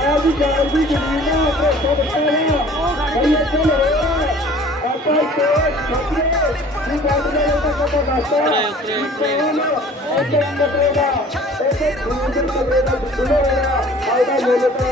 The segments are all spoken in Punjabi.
ਆਦੀ ਜਾਨ ਦੀ ਜ਼ਮੀਨ ਹੈ ਤੇ ਸਭ ਪਹਿਲਾਂ ਬਈ ਇੱਥੇ ਹੋਇਆ ਆਪਾਂ ਇੱਥੇ ਛੱਪੇ ਨਹੀਂ ਕਰਦੇ ਤਾਂ ਕਦੋਂ ਦੱਸਦਾ ਉਤਰੇ ਉਤਰੇ। ਮਤਲਬ ਇੱਥੇ ਖੂਨ ਦੇ ਕਬਰੇ ਦਾ ਦੁੱਲੇ ਹੋਇਆ ਆਇਦਾ ਮੇਲੇ ਤੋਂ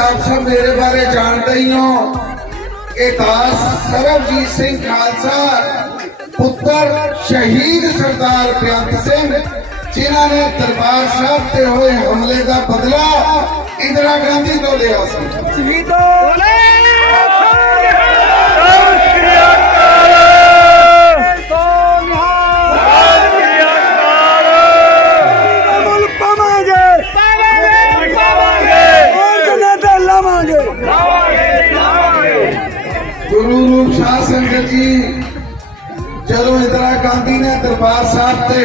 आप सब मेरे बारे जानते ही हो दास सरबजीत सिंह खालसा पुत्र शहीद सरदार बेंत सिंह जिन्होंने दरबार साहब से हुए हमले का बदला इंदिरा गांधी तो ले ਗੁਰੂ ਰੂਪ ਸਾਧ ਸੰਗਤ ਜੀ ਜਦੋਂ ਇੰਦਰਾ ਗਾਂਧੀ ਨੇ ਦਰਬਾਰ ਸਾਹਿਬ ਤੇ